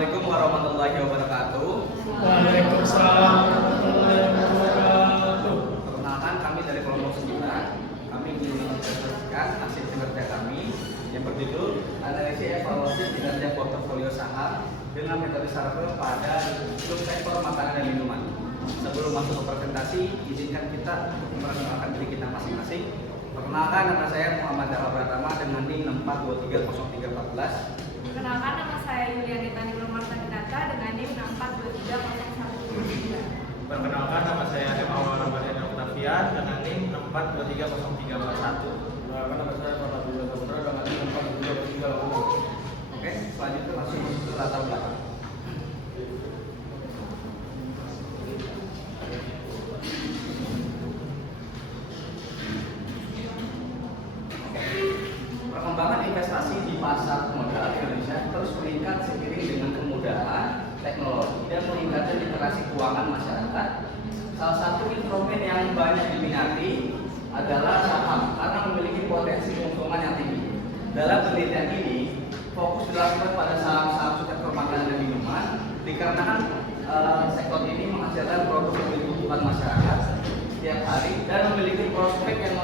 Assalamualaikum warahmatullahi wabarakatuh. Waalaikumsalam warahmatullahi wabarakatuh. Perkenalkan, kami dari kelompok 9. Kami ingin mempresentasikan hasil kinerja kami yang berjudul Analisis Evaluasi Kinerja Portofolio Saham dengan metode Sarvel pada subsektor makanan dan minuman. Sebelum masuk ke presentasi, izinkan kita untuk memperkenalkan diri kita masing-masing. Perkenalkan, nama saya Muhammad Dahra Pratama dengan NIM 64230314. Perkenalkan, nama saya Yulianita Nurul Sanjata dengan NIM 64230139. Perkenalkan, nama saya M. Awal Ramadhan Octavian dengan NIM 64230341. Perkenalkan, nama saya Farhabila Saputra dengan NIM 642303. Oke, selanjutnya masuk ke latar belakang. Perkembangan investasi di pasar modal Indonesia terus meningkat seiring dengan kemudahan teknologi dan meningkatnya literasi keuangan masyarakat. Salah satu instrumen yang banyak diminati adalah saham karena memiliki potensi keuntungan yang tinggi. Dalam penelitian ini, fokus dilakukan pada saham-saham sektor makanan dan minuman dikarenakan sektor ini menghasilkan produk yang dibutuhkan masyarakat setiap hari dan memiliki prospek yang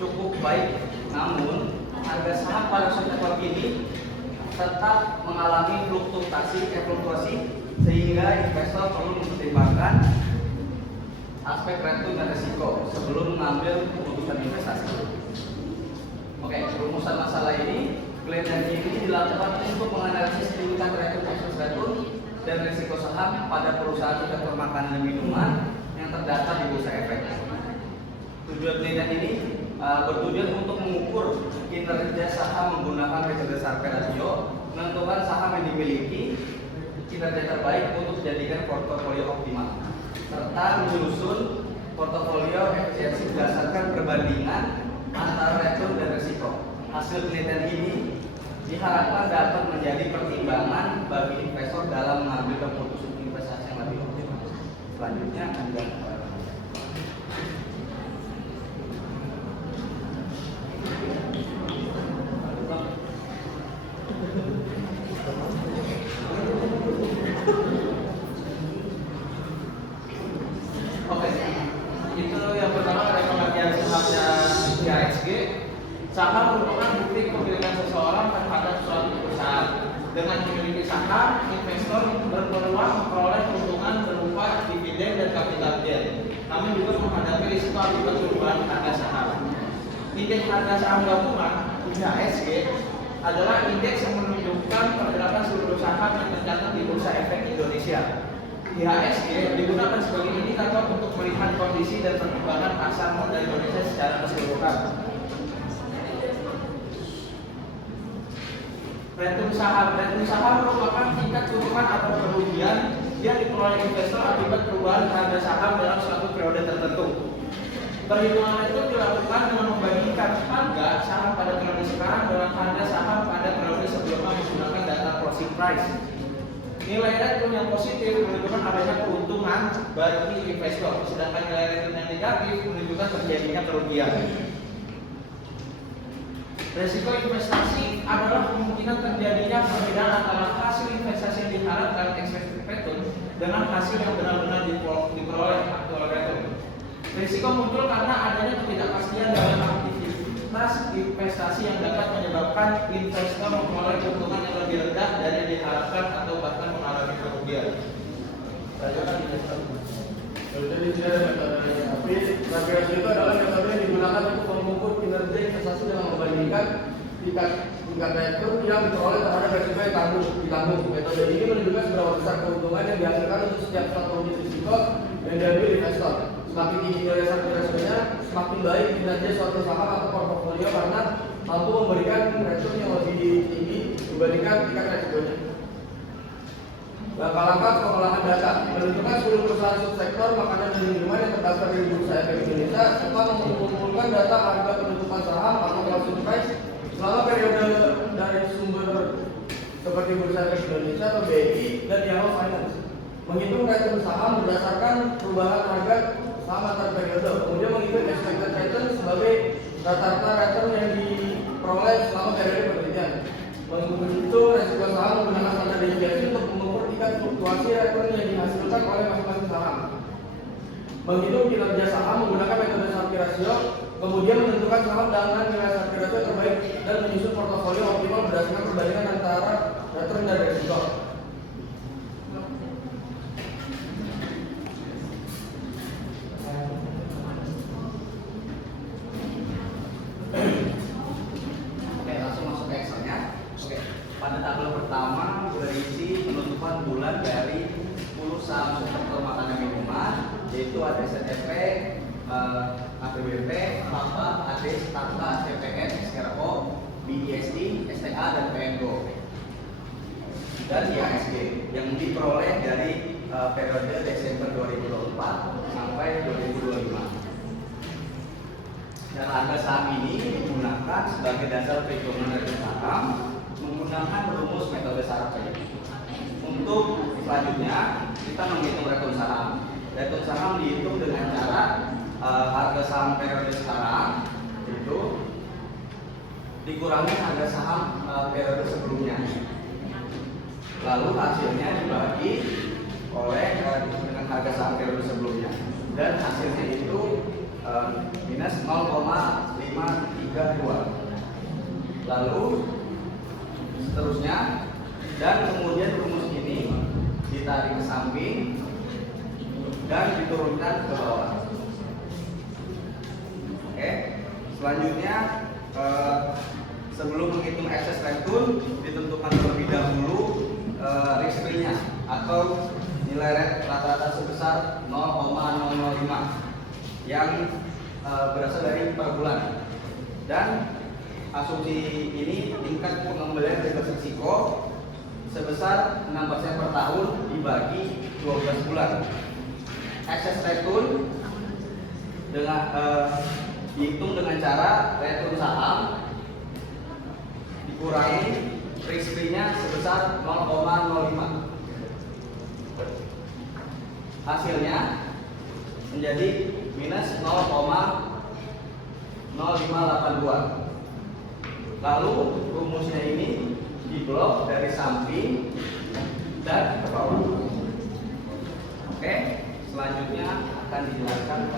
cukup baik. Namun, harga saham pada sektor ini tetap mengalami fluktuasi sehingga investor perlu mempertimbangkan aspek return dan risiko sebelum mengambil keputusan investasi. Oke, rumusan masalah ini, penelitian ini dilakukan untuk menganalisis tingkat return versus return dan risiko saham pada perusahaan sektor makanan dan minuman yang terdaftar di Bursa Efek. Tujuan penelitian ini bertujuan untuk mengukur kinerja saham menggunakan metode Sarvel rasio, menentukan saham yang dimiliki kinerja terbaik untuk dijadikan portofolio optimal, serta menyusun portofolio efisiensi berdasarkan perbandingan antara return dan risiko. Hasil penelitian ini diharapkan dapat menjadi pertimbangan bagi investor dalam mengambil keputusan investasi yang lebih optimal. Selanjutnya akan dilakukan. Oke, itu yang pertama ada pengertian saham dan IHSG. Saham merupakan bukti kepemilikan seseorang terhadap suatu perusahaan. Dengan memiliki saham, investor berpeluang memperoleh keuntungan berupa dividen dan capital gain. Namun juga menghadapi risiko akibat perubahan harga saham. Indeks harga saham gabungan (IHSG) adalah indeks yang menunjukkan pergerakan seluruh saham yang tercatat di Bursa Efek Indonesia. IHSG digunakan sebagai indikator untuk melihat kondisi dan perkembangan pasar modal Indonesia secara keseluruhan. Return saham merupakan tingkat keuntungan atau kerugian yang diperoleh investor akibat perubahan harga saham dalam suatu periode tertentu. Perhitungan itu dilakukan dengan membandingkan harga saham pada periode sekarang dengan harga saham pada periode sebelumnya menggunakan data closing price. Nilai return yang positif menunjukkan adanya keuntungan bagi investor, sedangkan nilai return yang negatif menunjukkan terjadinya kerugian. Risiko investasi adalah kemungkinan terjadinya perbedaan antara hasil investasi yang diharapkan expected return dengan hasil yang benar-benar diperoleh actual return. Risiko muncul karena adanya ketidakpastian dalam aktivitas investasi yang dapat menyebabkan investor memperoleh keuntungan yang lebih rendah dari yang diharapkan atau bahkan mengalami kerugian. Jadi saya tapi Sarvel rasio itu adalah metode yang digunakan untuk mengukur kinerja investasi dengan membandingkan tingkat return yang diperoleh terhadap risiko yang ditanggung. Metode ini menunjukkan seberapa besar keuntungan yang dihasilkan untuk setiap satu unit risiko yang diambil investor. Semakin tinggi nilai Sarvel rasionya, semakin baik kinerja suatu saham atau portofolio karena mampu memberikan return yang lebih tinggi dibandingkan tingkat risikonya. Langkah-langkah pengolahan data menentukan 10 perusahaan subsektor makanan dan minuman yang terdaftar di Bursa Efek Indonesia serta mengumpulkan data harga penutupan saham atau closing price selama periode dari sumber seperti Bursa Efek Indonesia atau BI dan Yahoo Finance. Menghitung return saham berdasarkan perubahan harga saham antar periode, kemudian menghitung expected return sebagai rata-rata return yang diperoleh selama periode penelitian. Menghitung resiko saham menggunakan standar deviasi fluktuasi return yang dihasilkan oleh masing-masing saham. Menghitung kinerja saham menggunakan metode Sharpe ratio, kemudian menentukan saham dengan nilai Sharpe ratio terbaik dan menyusun portofolio optimal berdasarkan perbandingan antara return dan risiko. Oke, langsung masuk ke Excel-nya. Oke, pada tabel pertama berisi penutupan bulan dari 10 saham sektor makanan minuman, yaitu ada STP, APBP, FAPA, AD, Starta, CPN, SKRO, BISD, STA, dan PNGO. Dan IASG yang diperoleh dari periode Desember 2024 sampai 2025. Dan harga saham ini digunakan sebagai dasar perhitungan return saham menggunakan rumus metode Sharpe. Untuk selanjutnya kita menghitung return saham. Return saham dihitung dengan cara harga saham periode sekarang itu dikurangi harga saham periode sebelumnya. Lalu hasilnya dibagi oleh dengan harga saham periode sebelumnya, dan hasilnya itu minus 0,532. Lalu seterusnya, dan kemudian rumus ini ditarik ke samping dan diturunkan ke bawah. Oke, selanjutnya sebelum menghitung excess return ditentukan terlebih dahulu risk-free-nya atau nilai rata-rata sebesar 0,005 yang berasal dari per bulan, dan asumsi ini tingkat pengembalian bebas risiko sebesar 6% per tahun dibagi 12 bulan. Excess return dengan dihitung dengan cara return saham dikurangi risk-free-nya sebesar 0,05. Hasilnya menjadi minus 0,0582. Lalu rumusnya ini diblok dari samping dan ke bawah. Oke, selanjutnya akan dijelaskan.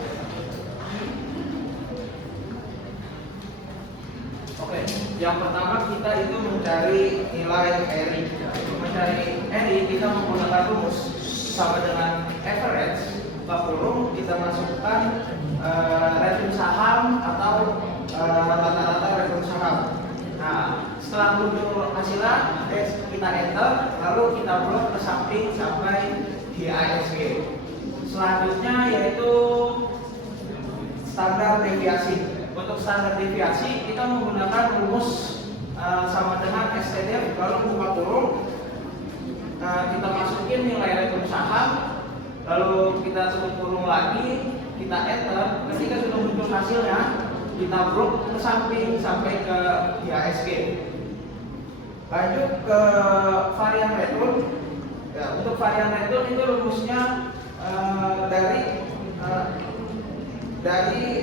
Oke, yang pertama kita itu mencari nilai RI. Untuk mencari RI kita menggunakan rumus sama dengan average, kurung kita masukkan return saham atau rata-rata return saham. Nah, setelah muncul hasilnya kita enter, lalu kita blok ke samping sampai di IASG. Selanjutnya yaitu standar deviasi. Untuk standar deviasi kita menggunakan rumus sama dengan STDF, lalu buka kurung, kita masukin nilai return saham, lalu kita tutup kurung lagi, kita enter. Ketika sudah muncul hasilnya, kita blok ke samping sampai ke IASG. Lanjut ke varian return. Ya, untuk varian return itu rumusnya dari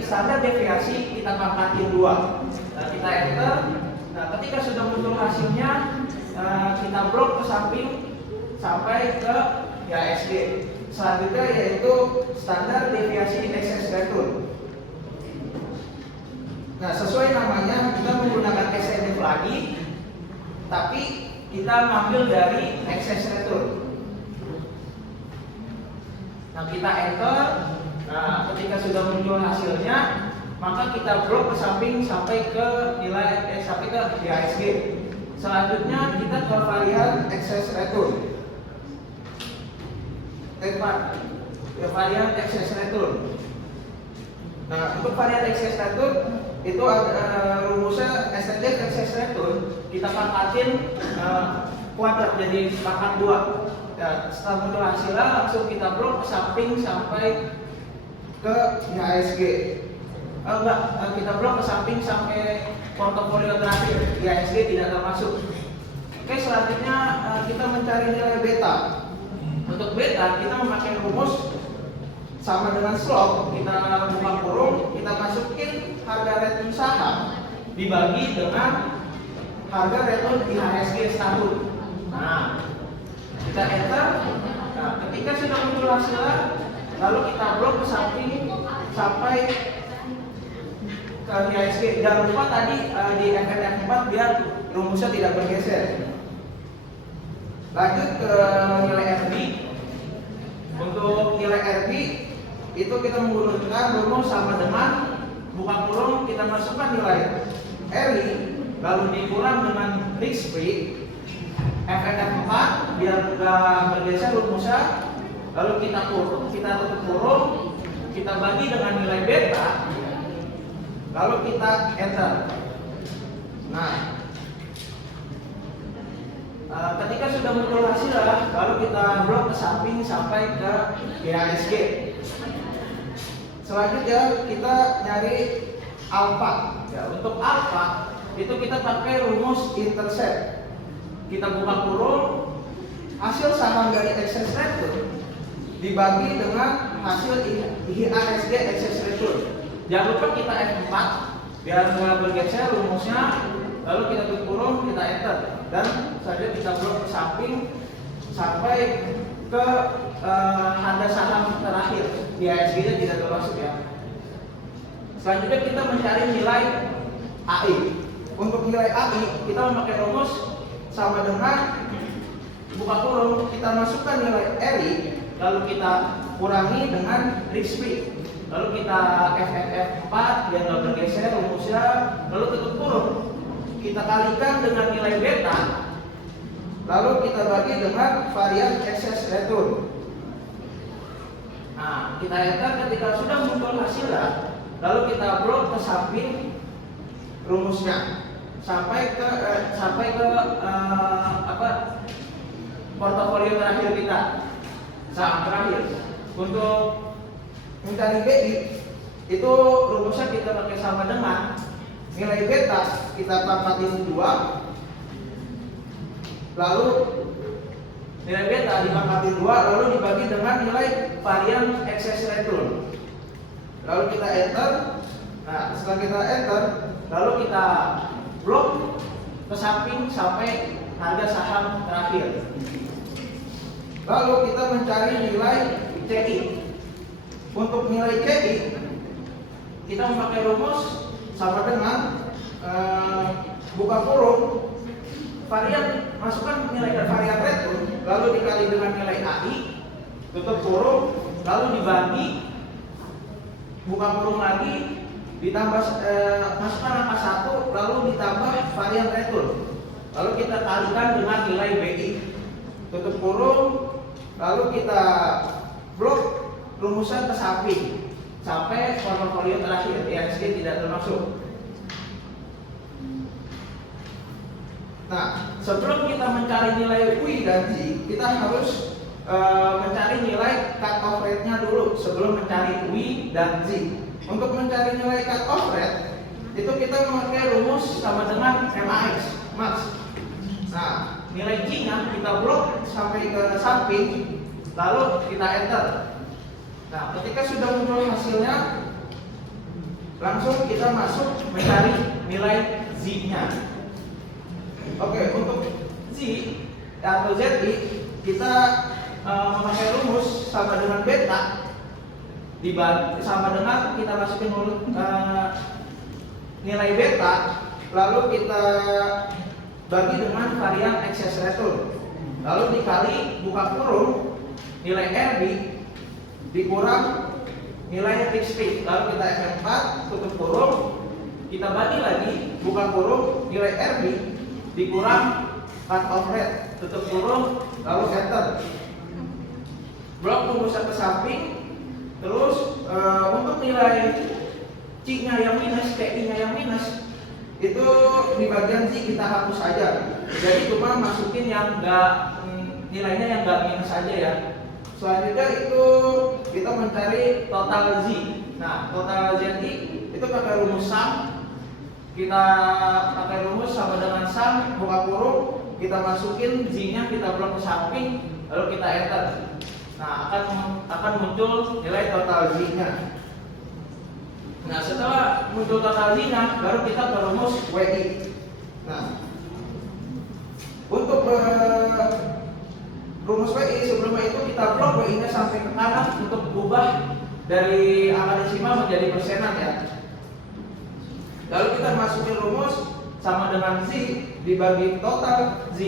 standar deviasi kita pangkatin 2. Nah, kita enter. Nah, ketika sudah muncul hasilnya, kita blok ke samping sampai ke IASG. Selanjutnya yaitu standar deviasi excess return. Nah, sesuai namanya kita menggunakan STDF lagi, tapi kita ngambil dari excess return. Nah, kita enter. Nah, ketika sudah muncul hasilnya, maka kita blok ke samping sampai ke nilai sampai ke IASG. Selanjutnya kita ke varian excess return. Varian excess return. Nah, untuk varian excess return itu ada rumusnya STDF excess return kita pangkatin kuadrat jadi pangkat 2. Ya, setelah muncul hasilnya langsung kita blok ke samping sampai ke IASG. Kita blok ke samping sampai portofolio terakhir. IASG tidak termasuk. Oke, selanjutnya kita mencari nilai beta. Untuk beta kita memakai rumus sama dengan slope. Kita buka kurung, kita masukin harga return saham dibagi dengan harga return di IASG setahun. Nah, kita enter. hasilnya, lalu kita blok ke samping sampai ke IHSG. Jangan lupa tadi di FNF4 biar rumusnya tidak bergeser. Lanjut ke nilai RB. Untuk nilai RB itu kita menggunakan rumus sama dengan buka kurung, kita masukkan nilai RI lalu dikurang dengan Risk-free FNF4 biar nggak bergeser rumusnya, lalu kita tutup kurung, kita bagi dengan nilai beta, lalu kita enter. Nah, ketika sudah muncul hasilnya, lalu kita blok ke samping sampai ke IHSG. Selanjutnya kita nyari alfa. Ya, untuk alfa itu kita pakai rumus intercept. Kita buka kurung, hasil saham dari excess return dibagi dengan hasil IHSG excess return. Jangan lupa kita F4 biar nggak bergeser rumusnya, lalu kita tutup kurung, kita enter, dan selanjutnya kita blok ke samping sampai ke harga saham terakhir. IHSG-nya tidak termasuk ya. Selanjutnya kita mencari nilai AI. Untuk nilai AI kita memakai rumus sama dengan buka kurung, kita masukkan nilai RI, lalu kita kurangi dengan Risk-free, lalu kita FNF4 biar nggak bergeser rumusnya, lalu tutup kurung, kita kalikan dengan nilai beta, lalu kita bagi dengan varian excess return. Nah, kita enter. Ketika sudah muncul hasilnya, lalu kita blok ke samping rumusnya sampai ke portofolio terakhir kita, saham terakhir. Untuk mencari BI itu rumusnya kita pakai sama dengan nilai beta kita pangkatin 2, lalu nilai beta dipangkatin 2, lalu dibagi dengan nilai varian excess return, lalu kita enter. Nah, setelah kita enter, lalu kita blok ke samping sampai harga saham terakhir. Lalu kita mencari nilai CI. Untuk nilai CI kita memakai rumus sama dengan buka kurung, varian, masukkan nilai varian return, lalu dikali dengan nilai AI, tutup kurung, lalu dibagi, buka kurung lagi, ditambah masukkan angka 1, lalu ditambah varian return, lalu kita kalikan dengan nilai BI, tutup kurung, lalu kita blok rumusan ke samping sampai portofolio terakhir. IHSG tidak termasuk. Nah, sebelum kita mencari nilai UI dan Z, kita harus mencari nilai cut off rate-nya dulu sebelum mencari UI dan Z. Untuk mencari nilai cut off rate itu kita memakai rumus sama dengan MAX, max. Nah, nilai G-nya kita blok sampai ke samping, lalu kita enter. Nah, ketika sudah muncul hasilnya, langsung kita masuk mencari nilai Z-nya. Oke, untuk Z atau ZI kita memakai rumus sama dengan beta sama dengan kita masukin nilai beta, lalu kita bagi dengan varian excess return, lalu dikali buka kurung nilai RB dikurang nilai Risk-free, lalu kita F4 tutup kurung, kita bagi lagi buka kurung nilai RB dikurang cut off rate, tutup kurung, lalu enter. Blok rumusnya ke samping. Terus untuk nilai C-nya yang minus, TI-nya yang minus, itu di bagian C kita hapus saja. Jadi cuma masukin yang enggak, nilainya yang enggak minus saja ya. Selanjutnya itu kita mencari total Z. Nah, total ZI itu pakai rumus sum. Kita pakai rumus sama dengan sum, buka kurung, kita masukin Z-nya, kita blok ke samping, lalu kita enter. Nah, akan muncul nilai total Z-nya. Nah, setelah muncul total Z-nya, baru kita ke rumus WI. Nah, untuk rumus WI sebelumnya itu kita kita blok WI-nya sampai ke kanan untuk ubah dari angka desimal menjadi persenan ya. Lalu kita masukin rumus sama dengan Z dibagi total Z.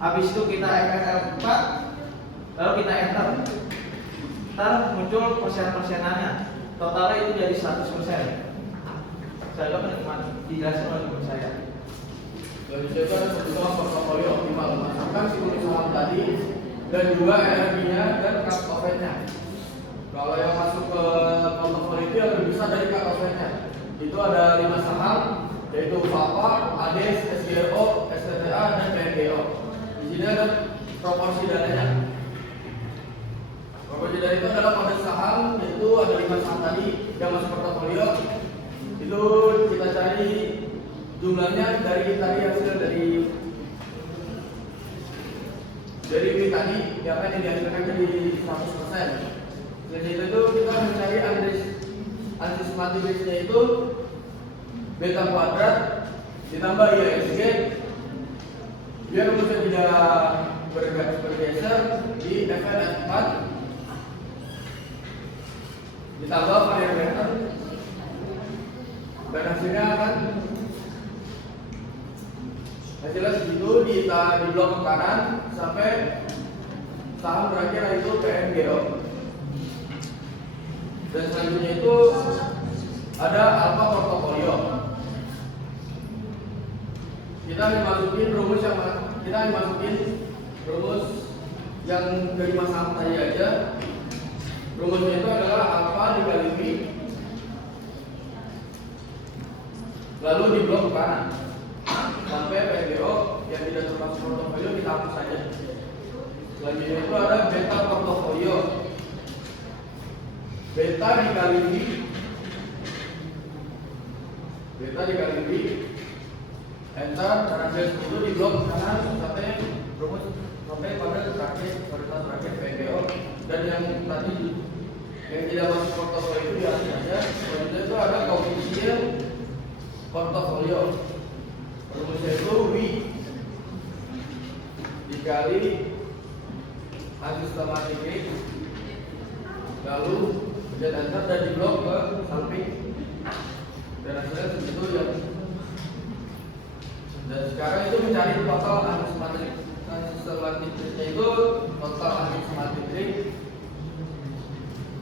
Habis itu kita FNL 4, lalu kita enter. Ntar muncul persen-persenannya. Totalnya itu jadi 100%. Saya menikmati dijelasin oleh guru saya. Dari situ ada kebutuhan portofolio optimal, masukkan siklus saham tadi dan juga energinya dan cut off rate-nya. Kalau yang masuk ke portofolio itu yang lebih besar dari cut off rate-nya. Itu ada 5 saham, yaitu VAPA, ADES, SGRO, STTA, dan PNGO. Di sini ada proporsi dananya. Proporsi dana itu adalah pada saham, yaitu ada 5 saham tadi yang masuk portofolio. Itu kita cari jumlahnya dari hasil dari WI tadi yang akan dihasilkan jadi 100%. Jadi itu kita mencari antisipatif risknya itu beta kuadrat ditambah IHSG biar rumusnya tidak bergeser di FNF 4 ditambah varian Bretton dan hasilnya akan hasilnya segitu di blok ke kanan sampai saham terakhir itu PNGO. Dan selanjutnya itu ada alpha portofolio. Kita dimasukin rumus yang dari saham tadi aja. Rumusnya itu adalah alpha dikali V. Lalu di blok ke kanan sampai PNGO yang tidak termasuk portofolio kita hapus saja. Selanjutnya itu ada beta portofolio. Beta dikali V, enter dan hasil itu di blok kanan sampai rumus sampai pada terakhir PNGO dan yang tadi yang tidak masuk portofolio itu ya saja. Selanjutnya itu ada koefisien portofolio. Rumusnya itu W dikali hasil sistematik lalu dan enter dan di blok ke samping dan hasilnya segitu ya. Dan sekarang itu mencari total antisipatifnya itu total antisipatif.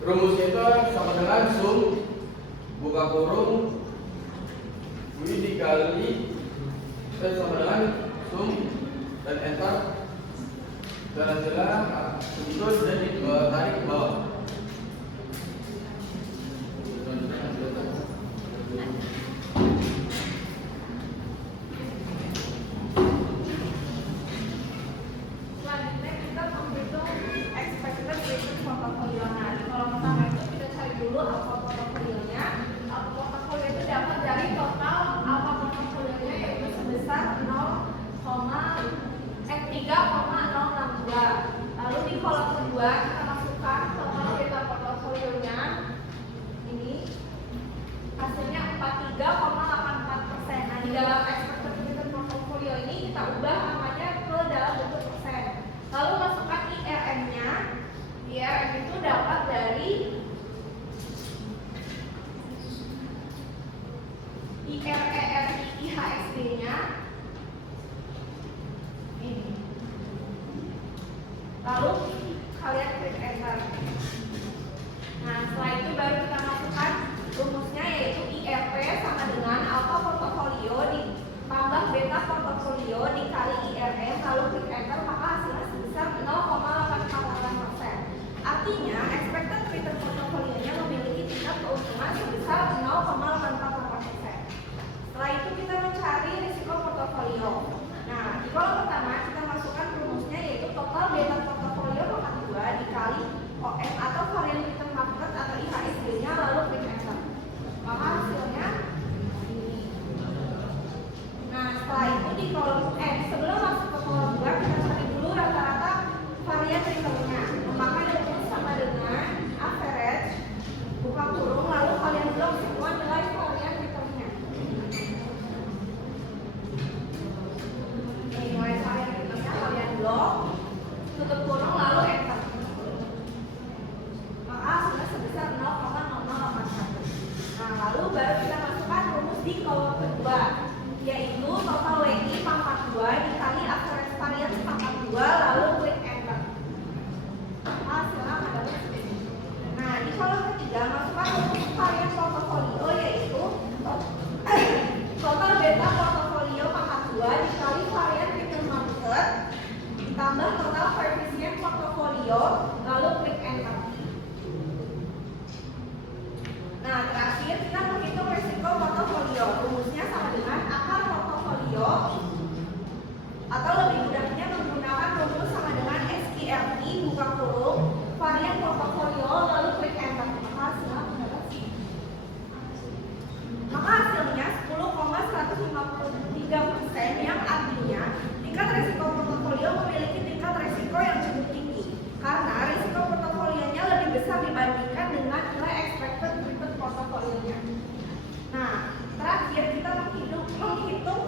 Rumusnya itu sama dengan sum buka kurung W dikali sama dengan sum dan enter dan hasilnya segitu sudah ditarik ke bawah. Selanjutnya kita menghitung expected return portofolio. Nah, kalau pertama itu kita cari dulu alpha portofolionya. Alpha portofolio itu dapat dari total alpha portofolionya yaitu sebesar 3,062. Lalu di kolom kedua kita masukkan total beta portofolionya. Ini hasilnya 43,84%. Nah, di dalam expected return portofolio ini kita ubah angkanya ke dalam bentuk persen. Lalu masukkan IRM-nya. IRM itu dapat dari IHSG-nya ini. Lalu kalian klik enter. Nah, setelah itu baru kita masukkan rumusnya yaitu IRP sama dengan alpha portofolio ditambah beta portofolio dikali IRM lalu klik enter maka hasilnya sebesar 0,848%. Artinya expected return portofolionya memiliki tingkat keuntungan sebesar 0,848%. Setelah itu kita mencari risiko portofolio. Nah, di kolom pertama kita masukkan rumusnya yaitu total beta portofolio pangkat 2 dikali OM atau varian return market atau IHSG-nya lalu klik enter. Maka hasilnya ini. Nah, setelah itu di kolom sebelum masuk ke kolom 2 kita cari dulu rata-rata varian return-nya. Maka rumus sama dengan average buka kurung lalu kalian blok semua nilai varian return-nya. Nilai varian return-nya kalian blok tutup kurung lalu enter. 2 lalu klik enter. Hasilnya ada seperti ini. Nah, di kolom ketiga masukkan rumus varian portofolio yaitu total beta portofolio pangkat 2 dikali varian return market ditambah total koefisien portofolio lalu klik enter. Nah, terakhir kita menghitung risiko portofolio. Rumusnya sama dengan akar portofolio atau lebih mudahnya menggunakan rumus sama dengan SQRT buka kurung varian portofolio lalu klik enter. Maka hasilnya 10,153% yang artinya tingkat risiko portofolio memiliki tingkat risiko yang cukup tinggi karena risiko portofolionya lebih besar dibandingkan dengan nilai expected return portofolionya. Nah, terakhir kita menghitung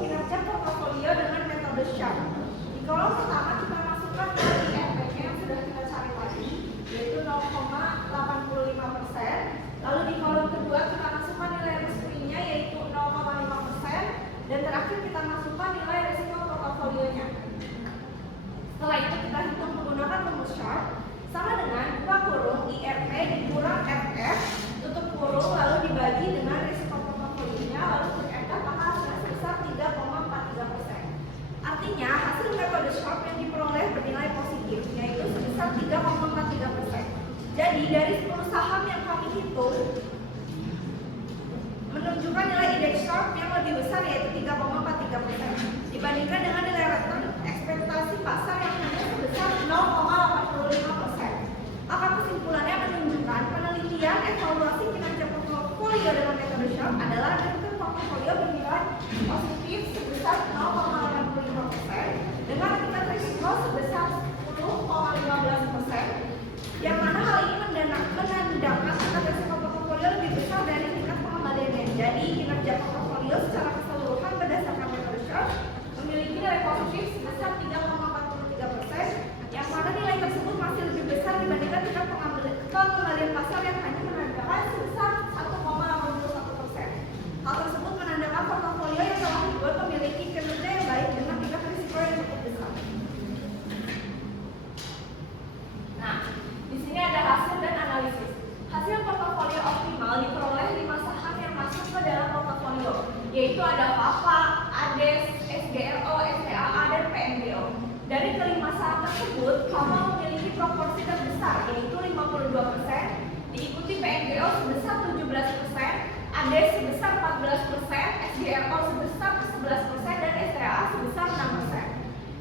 kinerja portofolio dengan metode Sharpe. Di kolom pertama kita masukkan nilai IRP-nya yang sudah kita cari tadi, yaitu 0,85%. Lalu di kolom kedua kita masukkan nilai risk-free-nya yaitu 0,5%. Dan terakhir kita masukkan nilai risiko portofolionya. Setelah itu kita hitung menggunakan rumus Sharpe sama dengan buka kurung IRP dikurang RF tutup kurung lalu dibagi dengan risiko portofolionya lalu klik enter maka hasilnya sebesar 3,43%. Artinya hasil metode Sharpe yang diperoleh bernilai positif yaitu sebesar 3,43%. Jadi dari 10 saham yang kami hitung menunjukkan nilai indeks Sharpe yang lebih besar yaitu 3,43% dibandingkan dengan nilai return ekspektasi pasar yang hanya sebesar 0,85%. Maka kesimpulannya menunjukkan penelitian evaluasi kinerja portofolio dengan metode Sharpe adalah return portofolio bernilai positif sebesar 0,85% dengan tingkat risiko sebesar 10,15%. Yang mana hal ini menandakan tingkat risiko portofolio lebih besar dari tingkat pengembaliannya. Jadi kinerja portofolio secara keseluruhan berdasarkan metode Sharpe memiliki nilai positif sebesar 3,43%, yang mana nilai tersebut masih lebih besar dibandingkan tingkat pengembalian pasar yang hanya menandakan sebesar 1,81%. Hal tersebut menandakan portofolio yang telah dibuat memiliki kinerja yang baik dengan tingkat risiko yang cukup besar. Nah, di sini ada hasil dan analisis. Hasil portofolio optimal diperoleh 5 saham yang masuk ke dalam portofolio, yaitu ada FAFA, ADES, SGRO, STAA, dan PNBO. Dari kelima saham tersebut, FAFA memiliki proporsi terbesar, yaitu 52%, diikuti PNBO sebesar 17%, ADES sebesar 14%, SGRO sebesar 11%, dan STAA sebesar 6%.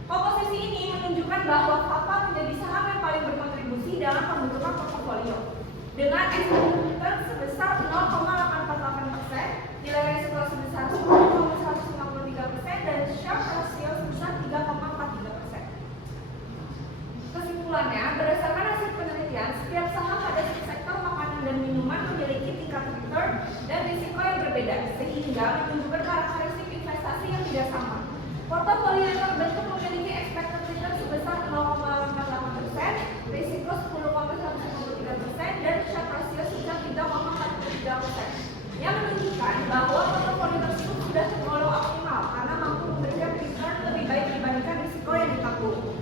Komposisi ini menunjukkan bahwa FAFA menjadi saham yang paling berkontribusi dalam pembentukan portofolio. Dengan expected return sebesar 0,848%, nilai risiko sebesar 10,153%, dan Sharpe rasio sebesar 3,43%. Kesimpulannya, berdasarkan hasil penelitian, setiap saham pada sektor makanan dan minuman memiliki tingkat return dan risiko yang berbeda, sehingga menunjukkan karakteristik investasi yang tidak sama. Portofolio yang terbentuk memiliki expected return sebesar 0,88%, risiko 10,153%, dan Sharpe rasio sebesar 3,43%, yang menunjukkan bahwa portofolio tersebut sudah tergolong optimal karena mampu memberikan return lebih baik dibandingkan risiko yang ditanggung.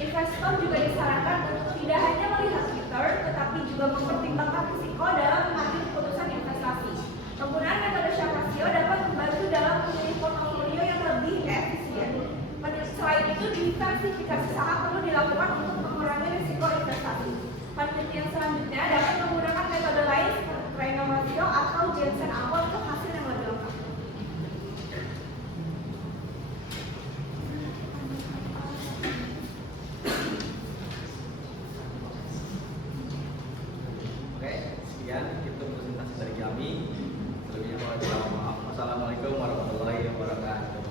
Investor juga disarankan untuk tidak hanya melihat return, tetapi juga mempertimbangkan risiko dalam mengambil keputusan investasi. Penggunaan metode Sharpe rasio dapat membantu dalam memilih portofolio yang lebih efisien. Selain itu, diversifikasi saham perlu dilakukan untuk mengurangi risiko investasi. Penelitian selanjutnya dapat menggunakan metode lain seperti Triangle Ratio atau Jensen-Ampel untuk hasil yang lebih lengkap. Oke, sekian itu presentasi dari kami. Selebihnya mohon maaf. Wassalamualaikum warahmatullahi wabarakatuh.